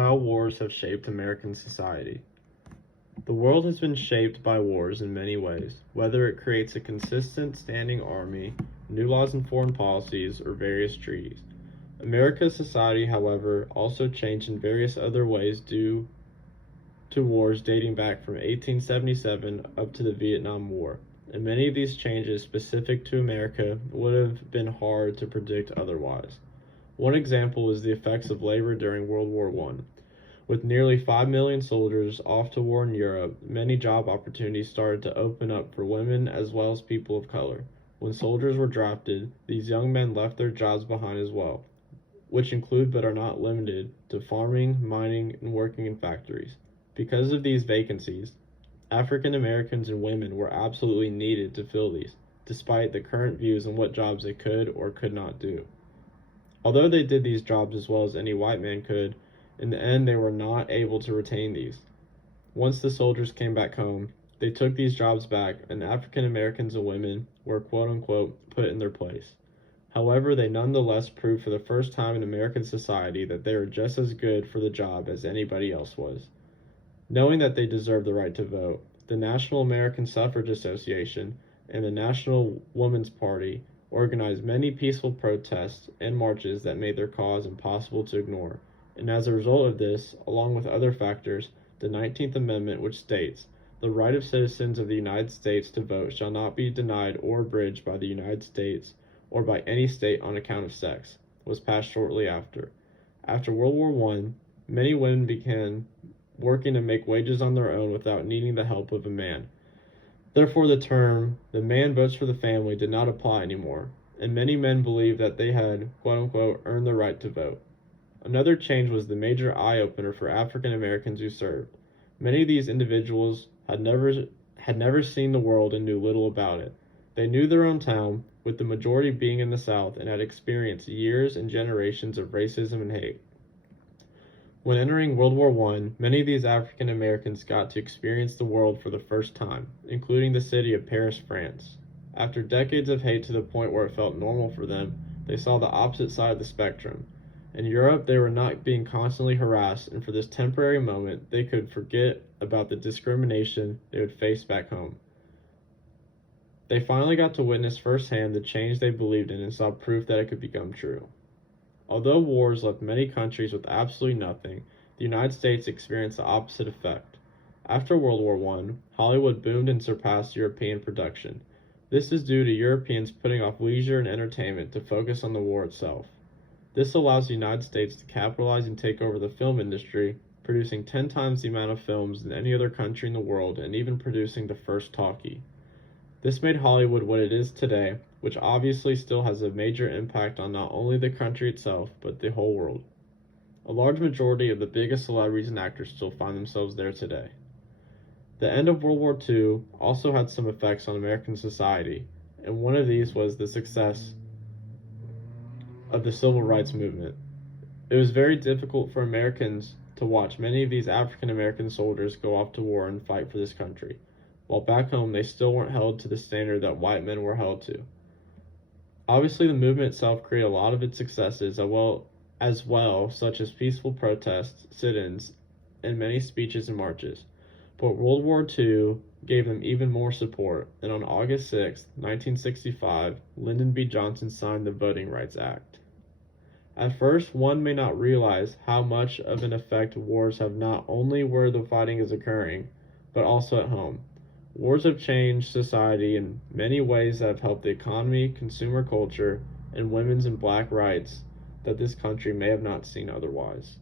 How wars have shaped American society. The world has been shaped by wars in many ways, whether it creates a consistent standing army, new laws and foreign policies, or various treaties. America's society, however, also changed in various other ways due to wars dating back from 1877 up to the Vietnam War, and many of these changes specific to America would have been hard to predict otherwise. One example is the effects of labor during World War I. With nearly 5 million soldiers off to war in Europe, many job opportunities started to open up for women as well as people of color. When soldiers were drafted, these young men left their jobs behind as well, which include but are not limited to farming, mining, and working in factories. Because of these vacancies, African Americans and women were absolutely needed to fill these, despite the current views on what jobs they could or could not do. Although they did these jobs as well as any white man could, in the end they were not able to retain these. Once the soldiers came back home, they took these jobs back and African Americans and women were quote-unquote put in their place. However, they nonetheless proved for the first time in American society that they were just as good for the job as anybody else was. Knowing that they deserved the right to vote, the National American Suffrage Association and the National Woman's Party organized many peaceful protests and marches that made their cause impossible to ignore. And as a result of this, along with other factors, the 19th Amendment, which states, "The right of citizens of the United States to vote shall not be denied or abridged by the United States or by any state on account of sex," was passed shortly after. After World War I, many women began working to make wages on their own without needing the help of a man. Therefore, the term, "the man votes for the family," did not apply anymore, and many men believed that they had, quote-unquote, earned the right to vote. Another change was the major eye-opener for African Americans who served. Many of these individuals had never seen the world and knew little about it. They knew their own town, with the majority being in the South, and had experienced years and generations of racism and hate. When entering World War I, many of these African Americans got to experience the world for the first time, including the city of Paris, France. After decades of hate to the point where it felt normal for them, they saw the opposite side of the spectrum. In Europe, they were not being constantly harassed, and for this temporary moment, they could forget about the discrimination they would face back home. They finally got to witness firsthand the change they believed in and saw proof that it could become true. Although wars left many countries with absolutely nothing, the United States experienced the opposite effect. After World War I, Hollywood boomed and surpassed European production. This is due to Europeans putting off leisure and entertainment to focus on the war itself. This allows the United States to capitalize and take over the film industry, producing 10 times the amount of films than any other country in the world and even producing the first talkie. This made Hollywood what it is today, which obviously still has a major impact on not only the country itself, but the whole world. A large majority of the biggest celebrities and actors still find themselves there today. The end of World War II also had some effects on American society, and one of these was the success of the civil rights movement. It was very difficult for Americans to watch many of these African American soldiers go off to war and fight for this country, while back home they still weren't held to the standard that white men were held to. Obviously, the movement itself created a lot of its successes as well, such as peaceful protests, sit-ins, and many speeches and marches. But World War II gave them even more support, and on August 6, 1965, Lyndon B. Johnson signed the Voting Rights Act. At first, one may not realize how much of an effect wars have not only where the fighting is occurring, but also at home. Wars have changed society in many ways that have helped the economy, consumer culture, and women's and black rights that this country may have not seen otherwise.